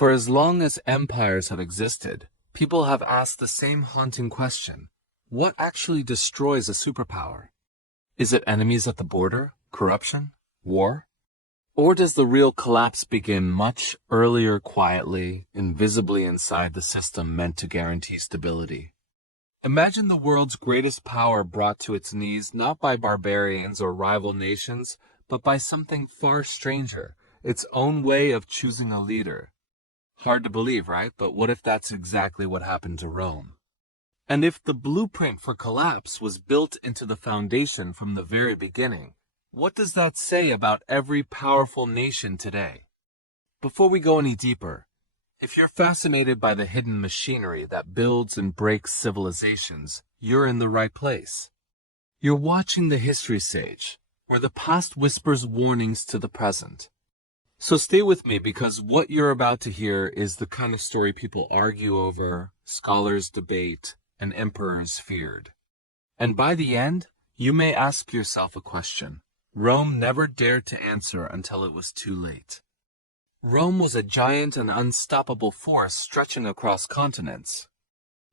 For as long as empires have existed, people have asked the same haunting question. What actually destroys a superpower? Is it enemies at the border, corruption, war? Or does the real collapse begin much earlier, quietly, invisibly inside the system meant to guarantee stability? Imagine the world's greatest power brought to its knees not by barbarians or rival nations, but by something far stranger, its own way of choosing a leader. Hard to believe, right? But what if that's exactly what happened to Rome? And if the blueprint for collapse was built into the foundation from the very beginning, what does that say about every powerful nation today? Before we go any deeper, if you're fascinated by the hidden machinery that builds and breaks civilizations, you're in the right place. You're watching the History Sage, where the past whispers warnings to the present. So stay with me, because what you're about to hear is the kind of story people argue over, scholars debate, and emperors feared. And by the end, you may ask yourself a question Rome never dared to answer until it was too late. Rome was a giant and unstoppable force stretching across continents.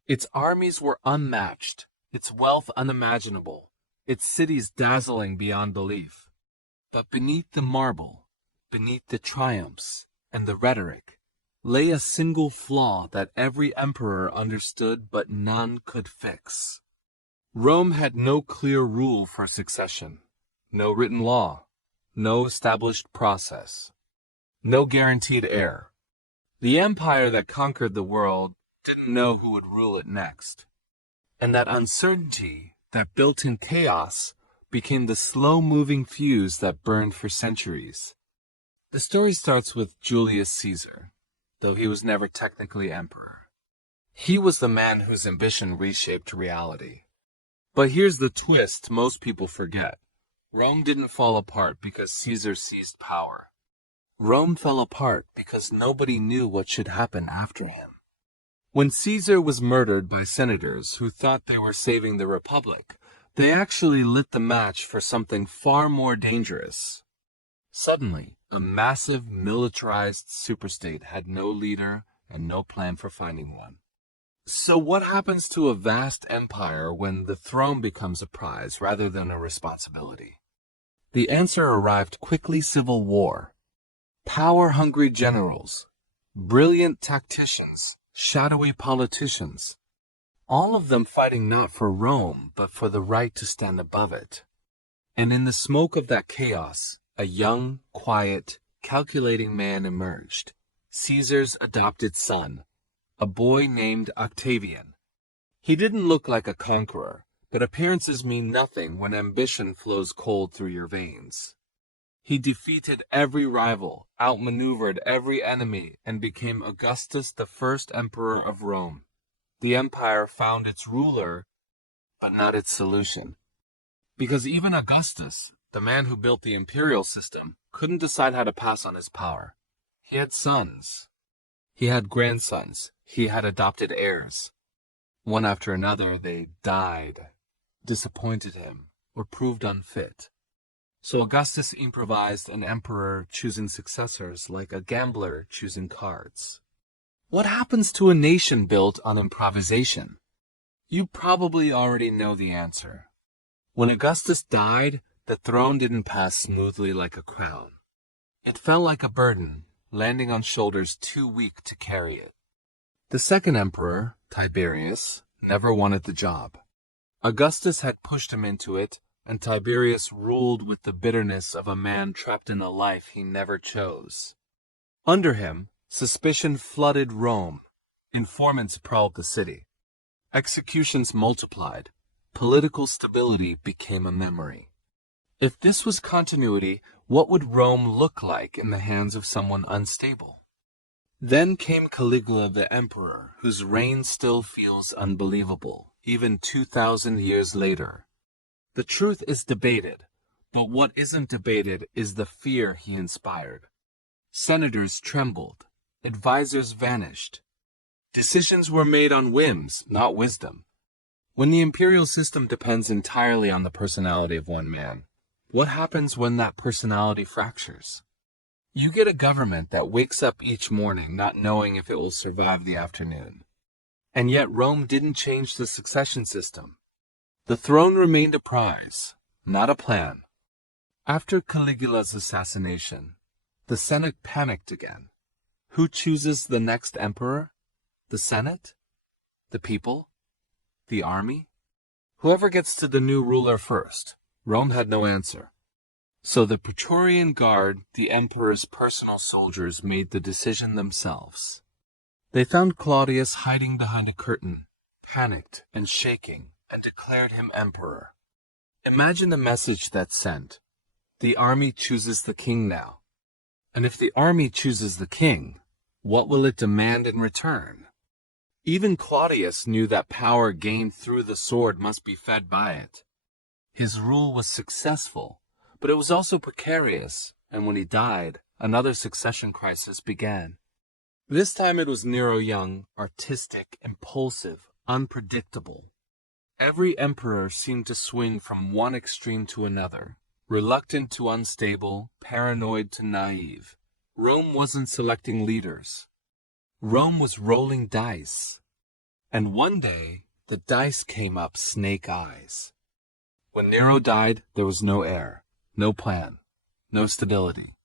Its armies were unmatched, its wealth unimaginable, its cities dazzling beyond belief. But beneath the marble, beneath the triumphs and the rhetoric, lay a single flaw that every emperor understood but none could fix. Rome had no clear rule for succession, no written law, no established process, no guaranteed heir. The empire that conquered the world didn't know who would rule it next. And that uncertainty, that built-in chaos, became the slow-moving fuse that burned for centuries. The story starts with Julius Caesar, though he was never technically emperor. He was the man whose ambition reshaped reality. But here's the twist most people forget. Rome didn't fall apart because Caesar seized power. Rome fell apart because nobody knew what should happen after him. When Caesar was murdered by senators who thought they were saving the Republic, they actually lit the match for something far more dangerous. Suddenly, a massive militarized superstate had no leader and no plan for finding one. So what happens to a vast empire when the throne becomes a prize rather than a responsibility? The answer arrived quickly: civil war. Power-hungry generals, brilliant tacticians, shadowy politicians, all of them fighting not for Rome, but for the right to stand above it. And in the smoke of that chaos, a young, quiet, calculating man emerged, Caesar's adopted son, a boy named Octavian. He didn't look like a conqueror, but appearances mean nothing when ambition flows cold through your veins. He defeated every rival, outmaneuvered every enemy, and became Augustus, the first emperor of Rome. The empire found its ruler, but not its solution. Because even Augustus, the man who built the imperial system, couldn't decide how to pass on his power. He had sons. He had grandsons. He had adopted heirs. One after another, they died, disappointed him, or proved unfit. So Augustus improvised an emperor choosing successors like a gambler choosing cards. What happens to a nation built on improvisation? You probably already know the answer. When Augustus died, the throne didn't pass smoothly like a crown. It fell like a burden, landing on shoulders too weak to carry it. The second emperor, Tiberius, never wanted the job. Augustus had pushed him into it, and Tiberius ruled with the bitterness of a man trapped in a life he never chose. Under him, suspicion flooded Rome. Informants prowled the city. Executions multiplied. Political stability became a memory. If this was continuity, what would Rome look like in the hands of someone unstable? Then came Caligula the emperor, whose reign still feels unbelievable, even 2,000 years later. The truth is debated, but what isn't debated is the fear he inspired. Senators trembled, advisors vanished. Decisions were made on whims, not wisdom. When the imperial system depends entirely on the personality of one man, what happens when that personality fractures? You get a government that wakes up each morning not knowing if it will survive the afternoon. And yet Rome didn't change the succession system. The throne remained a prize, not a plan. After Caligula's assassination, the Senate panicked again. Who chooses the next emperor? The Senate? The people? The army? Whoever gets to the new ruler first. Rome had no answer. So the Praetorian Guard, the emperor's personal soldiers, made the decision themselves. They found Claudius hiding behind a curtain, panicked and shaking, and declared him emperor. Imagine the message that sent. The army chooses the king now. And if the army chooses the king, what will it demand in return? Even Claudius knew that power gained through the sword must be fed by it. His rule was successful, but it was also precarious, and when he died, another succession crisis began. This time it was Nero young, artistic, impulsive, unpredictable. Every emperor seemed to swing from one extreme to another, reluctant to unstable, paranoid to naive. Rome wasn't selecting leaders. Rome was rolling dice. And one day, the dice came up snake eyes. When Nero died, there was no heir, no plan, no stability.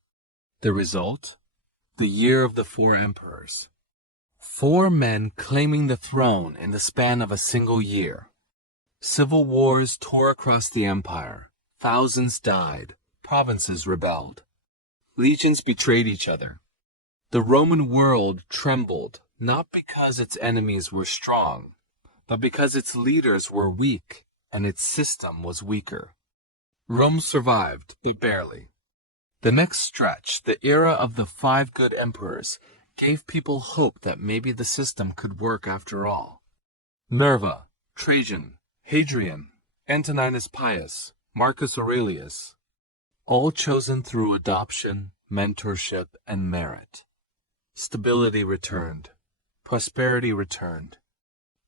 The result? The year of the 4 emperors. 4 men claiming the throne in the span of a single year. Civil wars tore across the empire. Thousands died. Provinces rebelled. Legions betrayed each other. The Roman world trembled, not because its enemies were strong, but because its leaders were weak and its system was weaker. Rome survived, but barely. The next stretch, the era of the 5 good emperors, gave people hope that maybe the system could work after all. Nerva, Trajan, Hadrian, Antoninus Pius, Marcus Aurelius, all chosen through adoption, mentorship, and merit. Stability returned. Prosperity returned.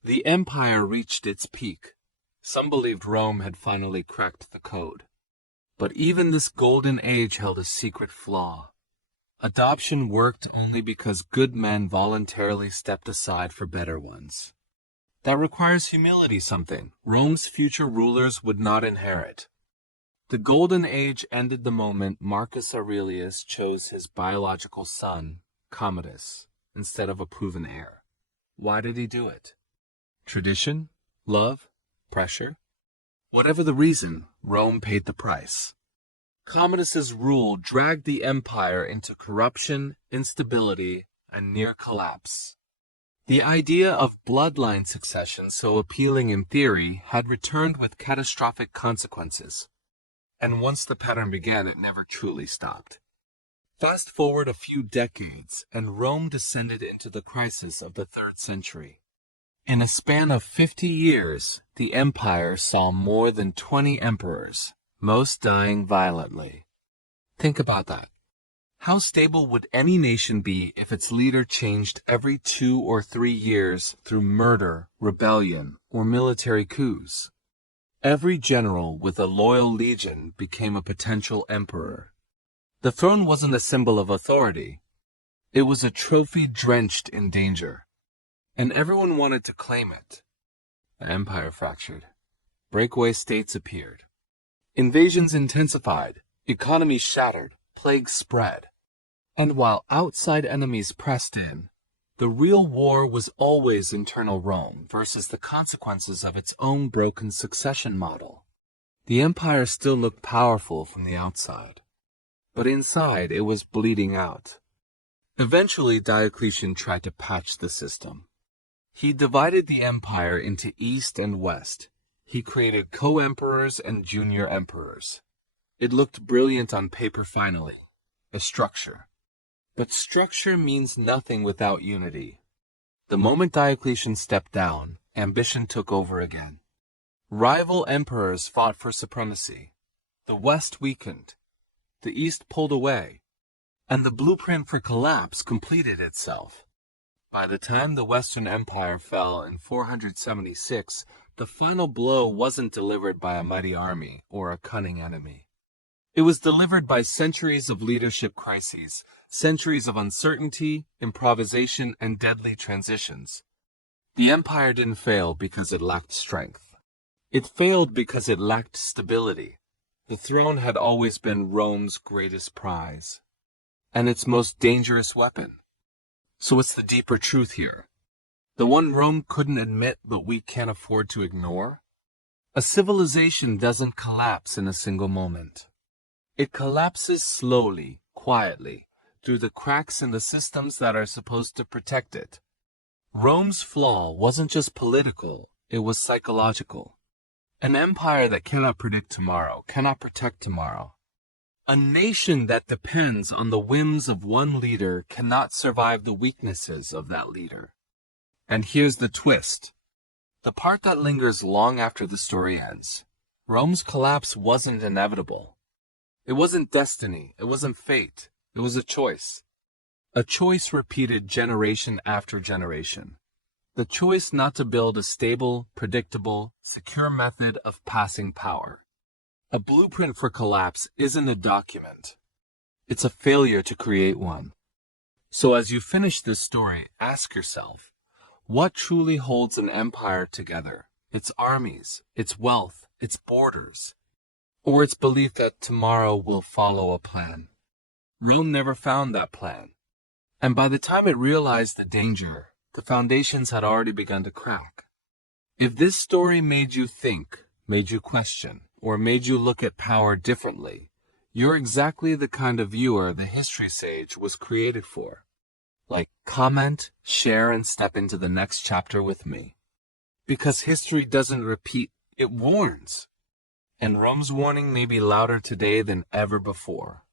The empire reached its peak. Some believed Rome had finally cracked the code. But even this golden age held a secret flaw. Adoption worked only because good men voluntarily stepped aside for better ones. That requires humility, something Rome's future rulers would not inherit. The golden age ended the moment Marcus Aurelius chose his biological son, Commodus, instead of a proven heir. Why did he do it? Tradition? Love? Pressure? Whatever the reason, Rome paid the price. Commodus's rule dragged the empire into corruption, instability, and near collapse. The idea of bloodline succession, so appealing in theory, had returned with catastrophic consequences. And once the pattern began, it never truly stopped. Fast forward a few decades, and Rome descended into the crisis of the 3rd century. In a span of 50 years, the empire saw more than 20 emperors, most dying violently. Think about that. How stable would any nation be if its leader changed every 2 or 3 years through murder, rebellion, or military coups? Every general with a loyal legion became a potential emperor. The throne wasn't a symbol of authority. It was a trophy drenched in danger. And everyone wanted to claim it. The empire fractured. Breakaway states appeared. Invasions intensified. Economies shattered. Plagues spread. And while outside enemies pressed in, the real war was always internal Rome versus the consequences of its own broken succession model. The empire still looked powerful from the outside, but inside it was bleeding out. Eventually, Diocletian tried to patch the system. He divided the empire into East and West. He created co-emperors and junior emperors. It looked brilliant on paper finally, a structure. But structure means nothing without unity. The moment Diocletian stepped down, ambition took over again. Rival emperors fought for supremacy. The West weakened. The East pulled away. And the blueprint for collapse completed itself. By the time the Western Empire fell in 476, the final blow wasn't delivered by a mighty army or a cunning enemy. It was delivered by centuries of leadership crises, centuries of uncertainty, improvisation, and deadly transitions. The empire didn't fail because it lacked strength. It failed because it lacked stability. The throne had always been Rome's greatest prize, and its most dangerous weapon. So what's the deeper truth here? The one Rome couldn't admit but we can't afford to ignore? A civilization doesn't collapse in a single moment. It collapses slowly, quietly, through the cracks in the systems that are supposed to protect it. Rome's flaw wasn't just political, it was psychological. An empire that cannot predict tomorrow, cannot protect tomorrow. A nation that depends on the whims of one leader cannot survive the weaknesses of that leader. And here's the twist. The part that lingers long after the story ends. Rome's collapse wasn't inevitable. It wasn't destiny, it wasn't fate, it was a choice. A choice repeated generation after generation. The choice not to build a stable, predictable, secure method of passing power. A blueprint for collapse isn't a document. It's a failure to create one. So as you finish this story, ask yourself, what truly holds an empire together? Its armies, its wealth, its borders, or its belief that tomorrow will follow a plan? Rome never found that plan. And by the time it realized the danger, the foundations had already begun to crack. If this story made you think, made you question, or made you look at power differently, you're exactly the kind of viewer the History Sage was created for. Like, comment, share, and step into the next chapter with me. Because history doesn't repeat, it warns. And Rome's warning may be louder today than ever before.